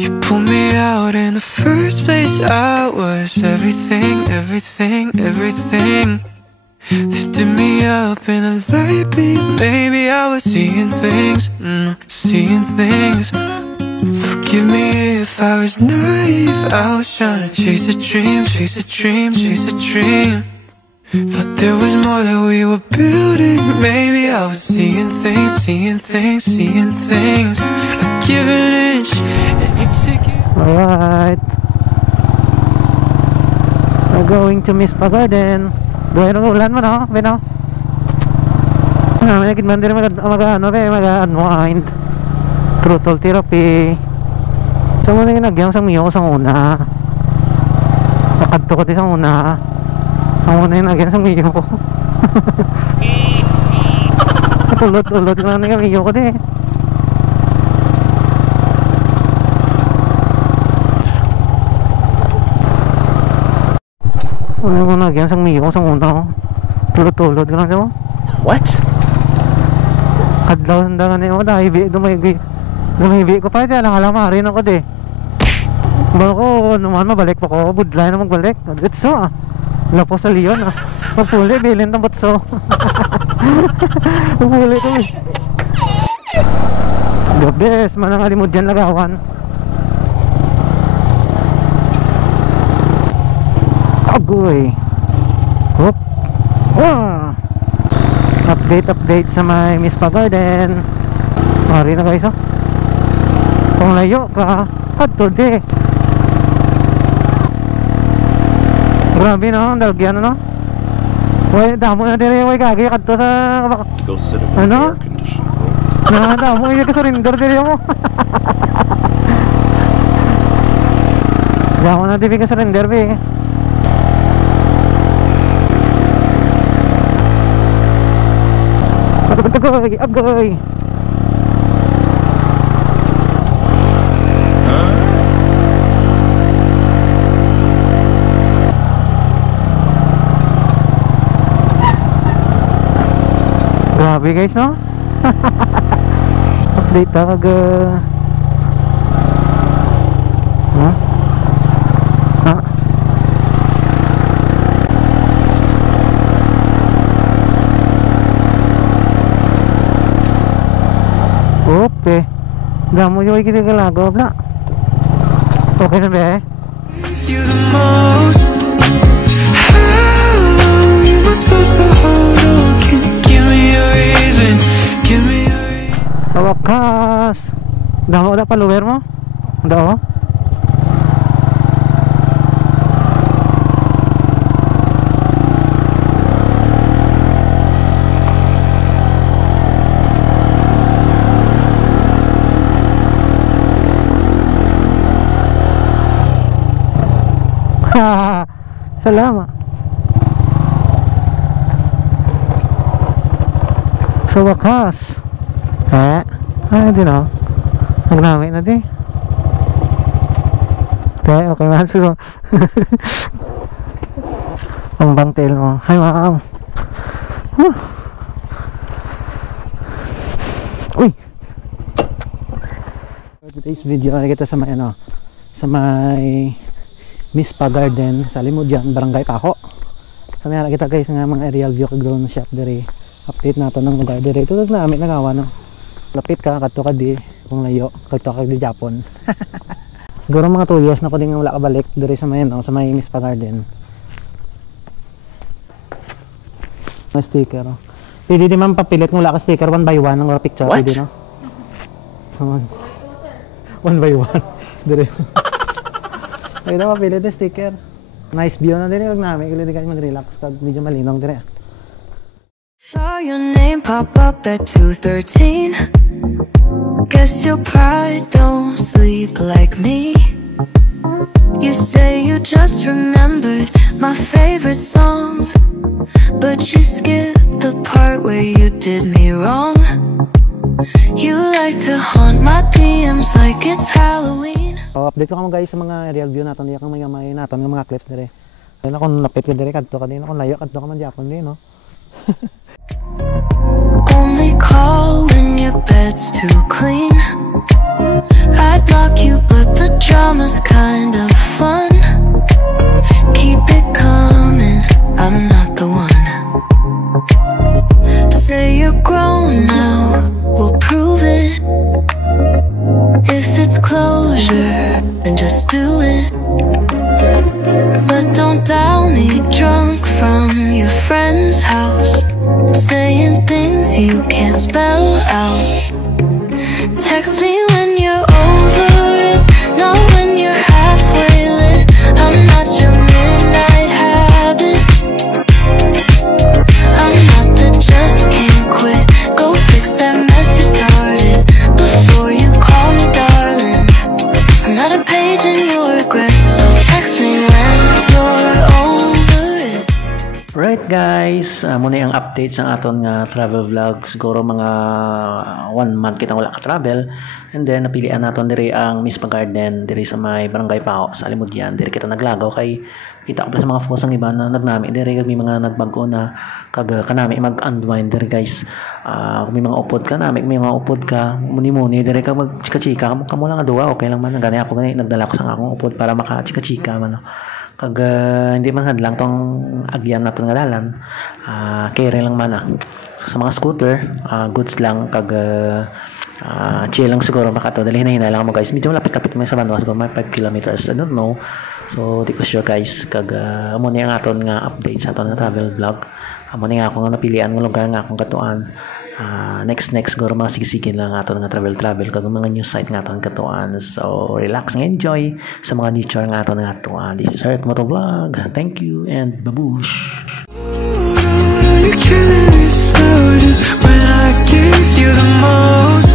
You pulled me out in the first place. I was everything, everything, everything. Lifted me up in a light beam. Maybe I was seeing things, seeing things. Forgive me if I was naive. I was trying to chase a dream, chase a dream, chase a dream. Thought there was more that we were building. Maybe I was seeing things, seeing things, seeing things. I give an inch and you take it. Alright, we're going to Mispa Garden. Buhay ng ulan mo, no? Bino? May man din mag-unwind. Throttle therapy. So mo na ginagyan sa miyo ko sa una. Nakadto ko din sa una. Ako na ginagyan sa miyo ko. Ulot-ulot ko na miyo ko din. Ano mo nagyan sang miyo ko sa una. Tulot-tulot ka lang siya mo. What? Kadlaw sandangan niyo mo. Dumaybi ko pa ito. Alang-alamarin ako di. Balo ko naman mabalik pa ko. Budlay na magbalik. Gatso ah. Lapo sa Leon ah. Magpuli bilin ng batso. Magpuli ko eh. The best. Manang alimod dyan lagawan. Agoy. Hop. Wow. Update sa may Mispa Garden. Mari na guys, oh. Kung layo ka, adto di. Grabe no, dalagyan no. Way damo na dire, way gagi kadto sa ano? Na damo yung surrender dire mo. Damo na dire ka surrender be. Agoy. Grabe guys no. Update agad. Ope. Damo yung kita kalagaw na. Okay na ba eh? You the most. How you were supposed to hold on? Can you give me a reason? Give me a reason. Tawakas. Damo na follower mo? Damo? Salamat. Sa wakas. Di na. Nagnamit na di. Okay man. So, ang bangtail mo. Hi ma'am. Uy. For today's video, kita sa may sa may Mispa Garden sa Limudyan, Barangay Paco. Sa may kita guys nga mga aerial view kag drone shot diri. Update nato ng lugar diri. Ito na amin nagawa no. Lapit ka kadto ka di kung layo, kadto ka di Japon. Siguro mga 2 years na ko din wala ka balik diri sa may sa may Mispa Garden. May sticker. Pwede di man papilit kung wala ka sticker 1 by 1 ang picture pwede no. 1 by 1 diri. Ay daw pili de sticker. Nice view na din yung namin. Kailangan kayo mag-relax pag medyo malinong dire. Saw your name pop up at 2:13. Guess your pride don't sleep like me. You say you just remembered my favorite song, but you skipped the part where you did me wrong. You like to haunt my DMs like it's Halloween. Update ko kamo guys sa mga real view natin diya kang may naton nga mga clips dire. Dahil akong lapit ka dire kadto kanina akong layo kadto ka man Japon din no. Only call when your bed's too clean. I'd block you but the drama's kind of fun. Keep it coming, I'm not the one. Say you're grown now, we'll prove it. If it's closure, then just do it. But don't dial me drunk from your friend's house, saying things you can't spell out. Text me when you're over it, not when you're halfway lit. I'm not your midnight habit, I'm not the just can't quit. Go fix that mess you started before you call me darling. I'm not a page in your regret, so text me when you're over it. Right guys, muna yung update sa aton nga travel vlog. Siguro mga 1 month kitang wala ka travel. And then napilian naton diri ang Mispa Garden diri sa may Barangay Pao sa Alimudyan. Diri kita naglagaw kay kita ko pa sa mga fos ang iba na nagnami diri kag may mga nagbago na kag kanami mag-unwind diri guys. Kung may mga upod ka nami, may mga upod ka muni-muni diri ka mag-chika-chika kamo lang duwa okay lang man gani ako gani nagdala ko sa akong upod para maka-chika-chika man. Kag hindi man hadlang tong agyan naton nga dalan. Kere lang man So, sa mga scooter, goods lang kag chill lang siguro makato dali hina lang mo guys. Medyo lapit-lapit mo sa Banwa siguro may 5 kilometers. I don't know. So di ko sure guys kag amo ni ang aton nga update sa aton nga travel vlog. Amo ni nga ako nga napilian nga lugar nga akong katuan. Next siguro mga sigisigin lang aton nga travel kag mga new site nga aton katuan. So relax and enjoy sa mga nature nga aton nga katuan. This is Heart Moto Vlog. Thank you and babush. You're killing me slow just when I give you the most.